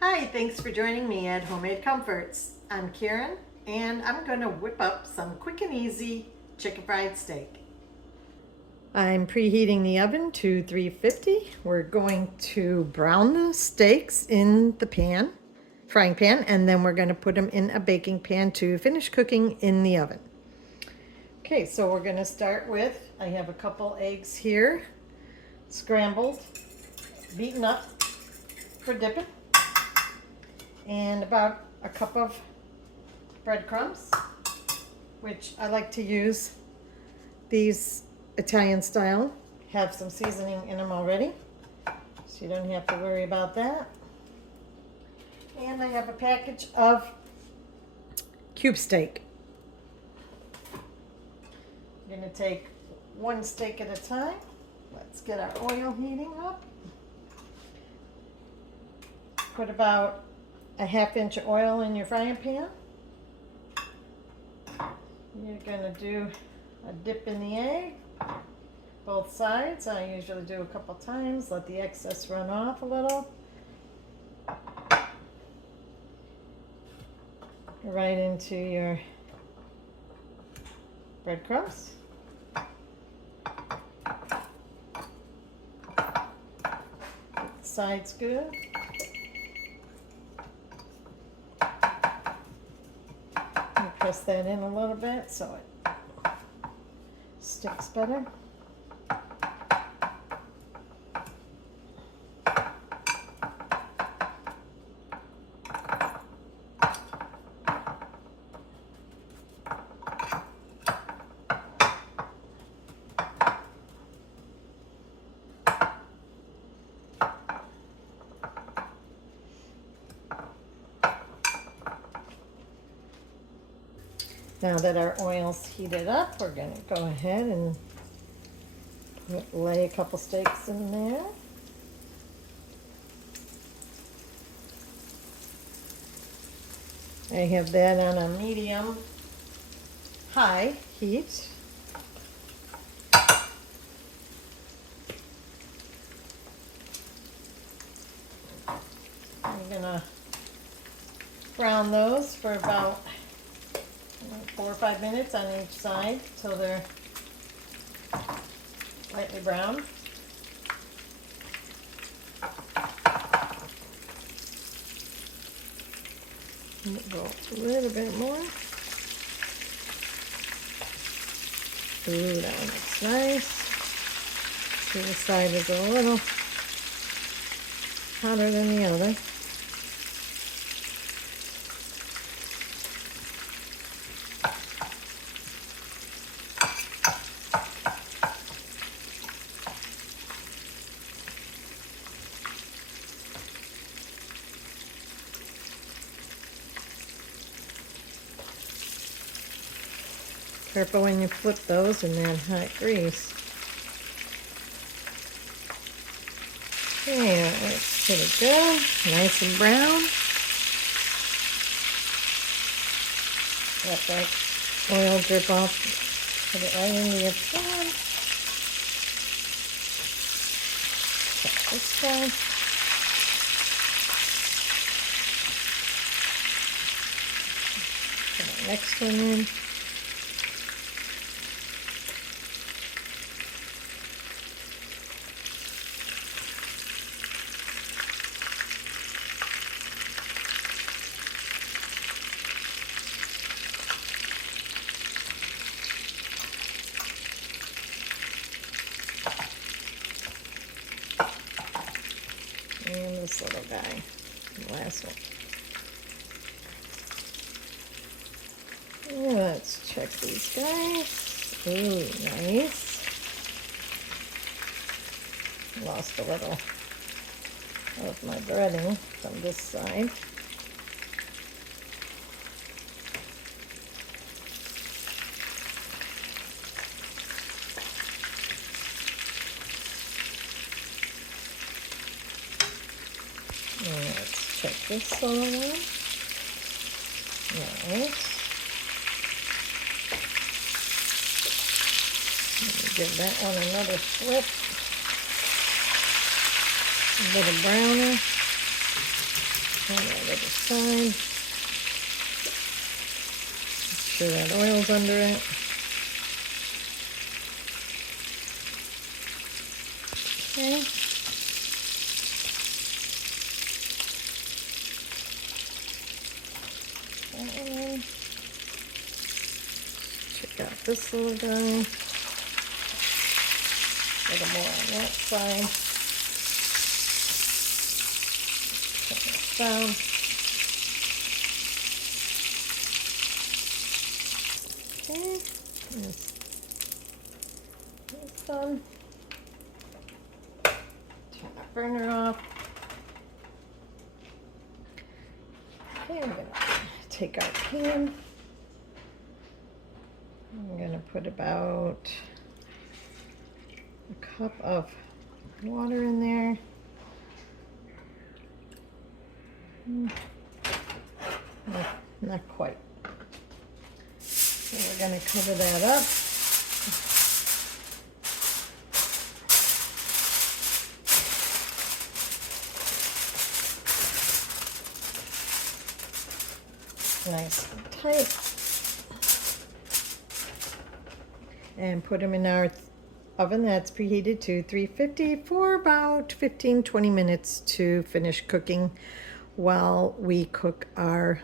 Hi, thanks for joining me at Homemade Comforts. I'm Karen and I'm going to whip up some quick and easy chicken fried steak. I'm preheating the oven to 350. We're going to brown the steaks in the frying pan, and then we're going to put them in a baking pan to finish cooking in the oven. Okay, so we're going to start with, I have a couple eggs here, scrambled, beaten up for dipping, and about a cup of breadcrumbs, which I like to use these Italian style, have some seasoning in them already, so you don't have to worry about that. And I have a package of cube steak. I'm going to take one steak at a time. Let's get our oil heating up. Put about a ½ inch of oil in your frying pan. You're going to do a dip in the egg, both sides. I usually do a couple times, let the excess run off a little. Right into your breadcrumbs. Get the sides good. Press that in a little bit so it sticks better. Now that our oil's heated up, we're going to go ahead and lay a couple steaks in there. I have that on a medium-high heat. I'm going to brown those for about 4 or 5 minutes on each side till they're lightly brown. Go a little bit more. Ooh, that one looks nice. The other side is a little hotter than the other. Careful when you flip those in that hot grease. Yeah, that's pretty good. Nice and brown. Let that oil drip off. Put it right into your pan. Check this side. Put the next one in. And this little guy, the last one. Let's check these guys. Ooh, nice. Lost a little of my breading from this side. Let's check this all out. Nice. Give that one another flip. A little browner. On the other side. Make sure that oil's under it. Okay. Check out this little guy. A little more on that side. Turn this down. Okay, this done. Turn our burner off. Okay, I'm gonna take our pan. I'm gonna put about a cup of water in there. No, not quite. So we're going to cover that up. Nice and tight. And put them in our oven that's preheated to 350 for about 15-20 minutes to finish cooking while we cook our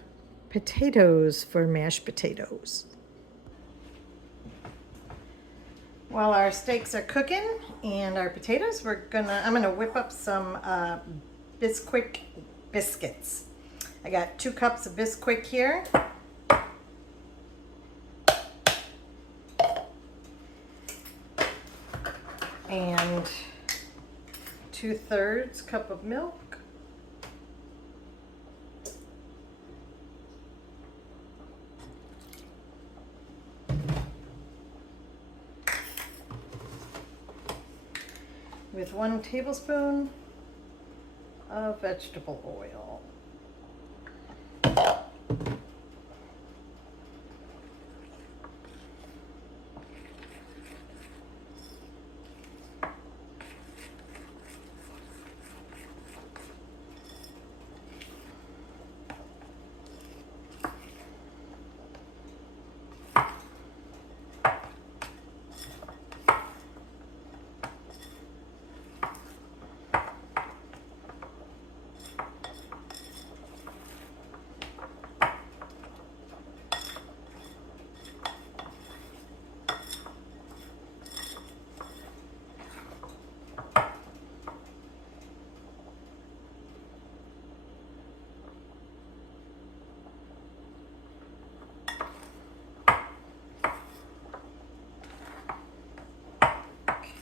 potatoes for mashed potatoes. While our steaks are cooking and our potatoes, I'm gonna whip up some Bisquick biscuits. I got 2 cups of Bisquick here. And 2/3 cup of milk. With 1 tablespoon of vegetable oil.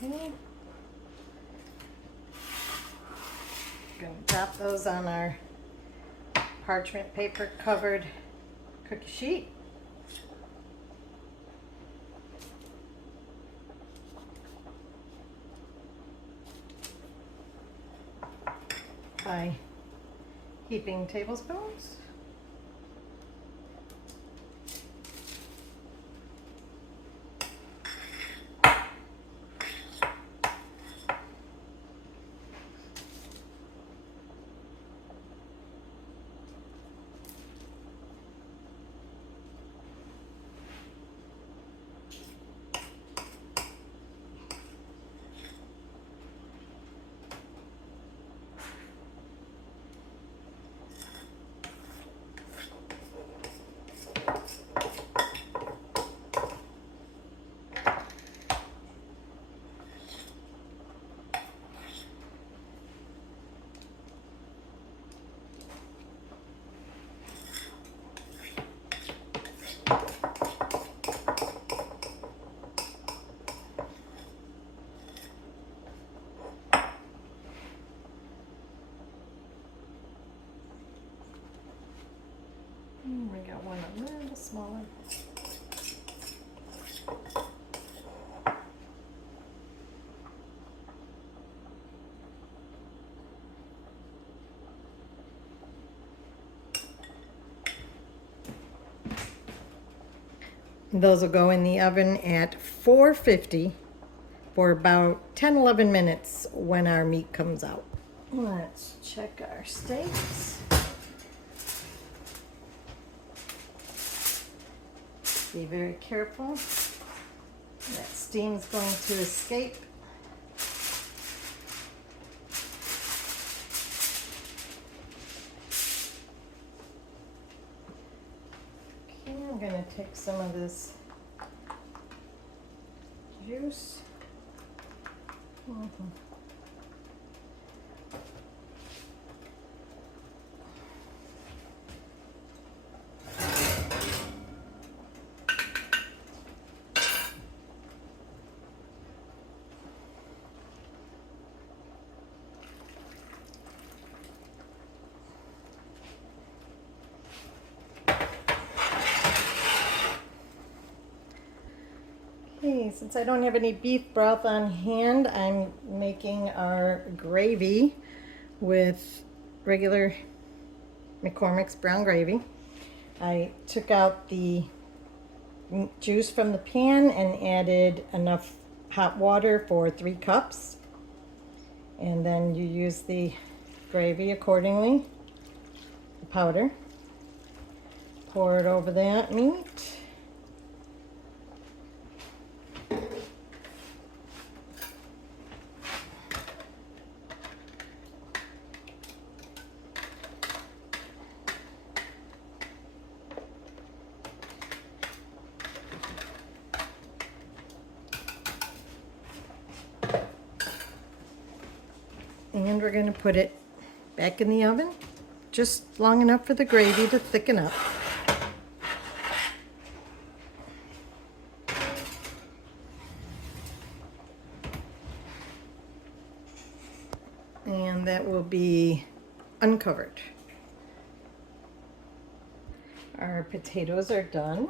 Okay. Gonna drop those on our parchment paper covered cookie sheet. By heaping tablespoons. We got one a little smaller. Those will go in the oven at 450 for about 10-11 minutes when our meat comes out. Let's check our steaks. Be very careful. That steam's going to escape. Okay, I'm going to take some of this juice. Okay, since I don't have any beef broth on hand, I'm making our gravy with regular McCormick's brown gravy. I took out the juice from the pan and added enough hot water for 3 cups. And then you use the gravy accordingly, the powder. Pour it over that meat. And we're going to put it back in the oven, just long enough for the gravy to thicken up. And that will be uncovered. Our potatoes are done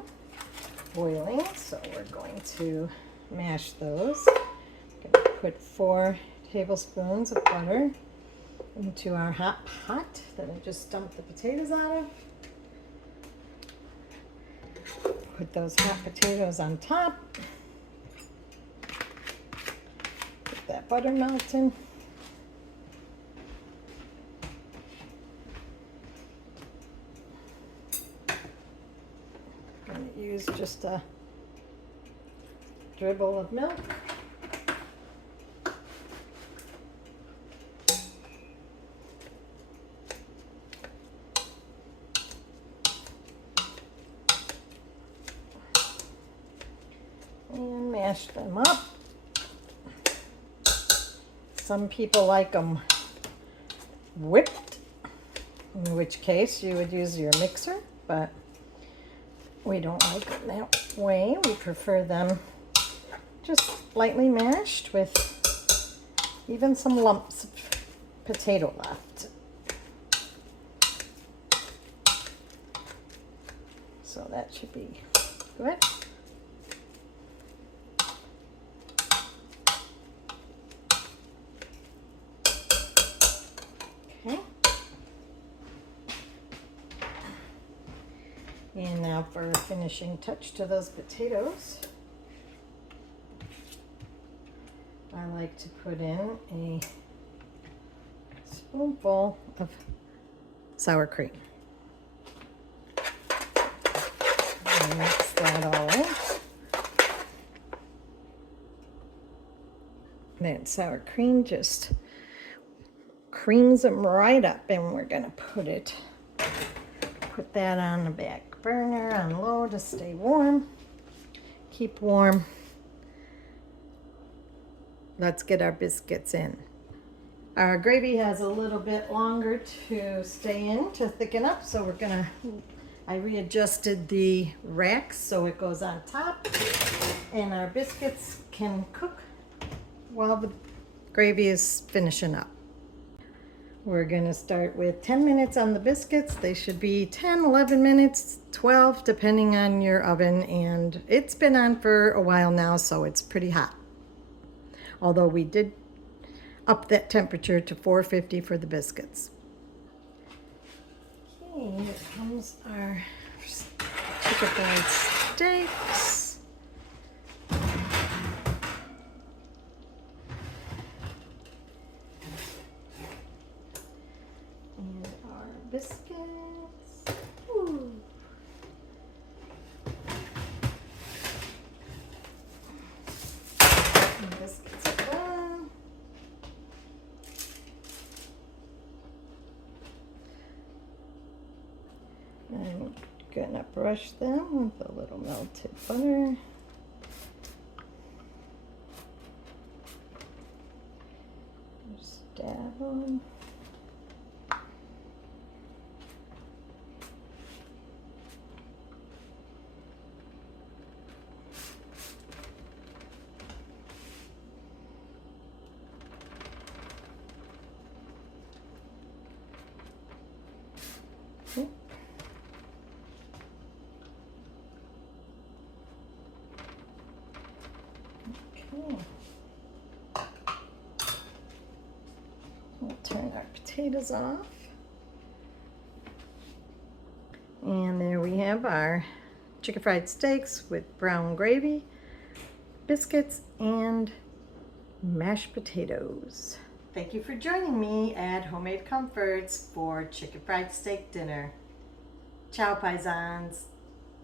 boiling, so we're going to mash those. I'm going to put 4 tablespoons of butter into our hot pot that I just dumped the potatoes out of. Put those hot potatoes on top. Get that butter melting. I'm going to use just a dribble of milk. And mash them up. Some people like them whipped, in which case you would use your mixer, but we don't like them that way. We prefer them just lightly mashed with even some lumps of potato left. So that should be good. Okay. And now for a finishing touch to those potatoes, I like to put in a spoonful of sour cream. And mix that all in. That sour cream just creams them right up, and we're going to put that on the back burner on low to stay warm. Keep warm. Let's get our biscuits in. Our gravy has a little bit longer to stay in to thicken up, so I readjusted the racks so it goes on top, and our biscuits can cook while the gravy is finishing up. We're going to start with 10 minutes on the biscuits. They should be 10, 11 minutes, 12, depending on your oven. And it's been on for a while now, so it's pretty hot. Although we did up that temperature to 450 for the biscuits. Okay, here comes our chicken fried steaks. Biscuits. Ooh. I'm gonna brush them with a little melted butter. Just dab on. Okay. We'll turn our potatoes off. And there we have our chicken fried steaks with brown gravy, biscuits, and mashed potatoes. Thank you for joining me at Homemade Comforts for chicken fried steak dinner. Ciao, paisans.